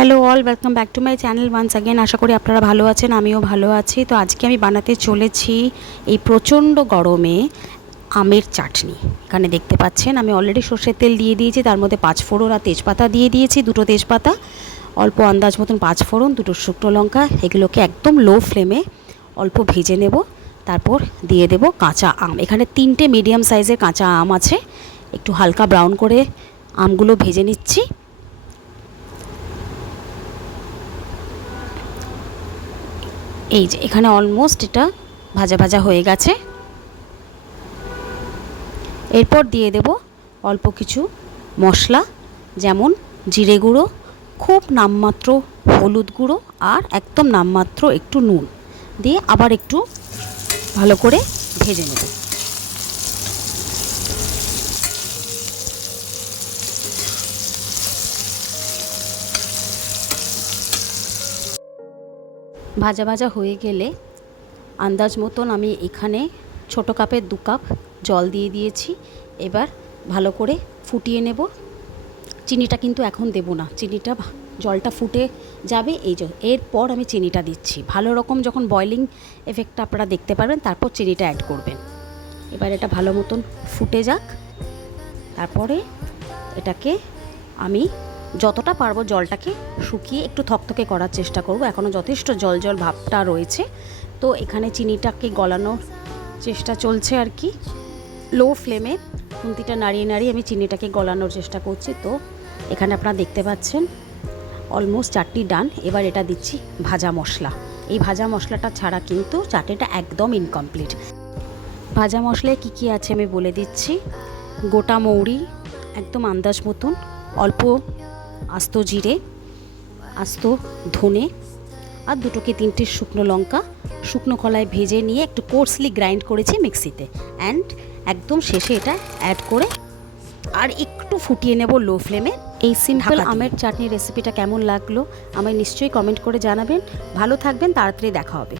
Hello all, welcome back to my channel once again. আশা করি আপনারা ভালো আছেন, আমিও ভালো আছি। তো আজকে আমি বানাতে চলেছি এই প্রচণ্ড গরমে আমের চাটনি। এখানে দেখতে পাচ্ছেন আমি অলরেডি সর্ষের তেল দিয়ে দিয়েছি, তার মধ্যে পাঁচফোড়ন আর তেজপাতা দিয়ে দিয়েছি, দুটো তেজপাতা, অল্প আন্দাজ মতন পাঁচফোড়ন, দুটো শুকনো লঙ্কা। এগুলোকে একদম লো ফ্লেমে অল্প ভেজে নেব। তারপর দিয়ে দেব কাঁচা আম। এখানে 3টে মিডিয়াম সাইজের কাঁচা আম আছে, একটু হালকা ব্রাউন করে আমগুলো ভেজে নিচ্ছি। এই যে এখানে অলমোস্ট এটা ভাজা ভাজা হয়ে গেছে। এরপর দিয়ে দেব অল্প কিছু মশলা, যেমন জিরে গুঁড়ো, খুব নামমাত্র হলুদ গুঁড়ো আর একদম নামমাত্র একটু নুন দিয়ে আবার একটু ভালো করে ভেজে নেব। ভাজা ভাজা হয়ে গেলে আন্দাজ মতন আমি এখানে ছোটো কাপের 2 কাপ জল দিয়ে দিয়েছি। এবার ভালো করে ফুটিয়ে নেব। চিনিটা কিন্তু এখন দেব না, চিনিটা জলটা ফুটে যাবে এরপর আমি চিনিটা দিচ্ছি। ভালো রকম যখন বয়লিং এফেক্টটা আপনারা দেখতে পারবেন, তারপর চিনিটা অ্যাড করবেন। এবার এটা ভালো মতন ফুটে যাক। তারপরে এটাকে আমি যতটা পারবো জলটাকে শুকিয়ে একটু থকথকে করার চেষ্টা করব। এখনও যথেষ্ট জল জল ভাবটা রয়েছে, তো এখানে চিনিটাকে গলানোর চেষ্টা চলছে আর কি। লো ফ্লেমে খুন্তিটা নাড়িয়ে নাড়িয়ে আমি চিনিটাকে গলানোর চেষ্টা করছি। তো এখানে আপনারা দেখতে পাচ্ছেন অলমোস্ট চাটনি ডান। এবার এটা দিচ্ছি ভাজা মশলা। এই ভাজা মশলাটা ছাড়া কিন্তু চাটনিটা একদম ইনকমপ্লিট। ভাজা মশলায় কী কী আছে আমি বলে দিচ্ছি। গোটা মৌরি একদম আন্দাজ মতন, অল্প আস্ত জিরে, আস্ত ধনে আর 2 থেকে 3টে শুকনো লঙ্কা শুকনো কলায় ভেজে নিয়ে একটু কোর্সলি গ্রাইন্ড করেছি মিক্সিতে। অ্যান্ড একদম শেষে এটা অ্যাড করে আর একটু ফুটিয়ে নেব লো ফ্লেমে। এই সিম্পল আমের চাটনি রেসিপিটা কেমন লাগলো আমায় নিশ্চয়ই কমেন্ট করে জানাবেন। ভালো থাকবেন, তাড়াতাড়ি দেখা হবে।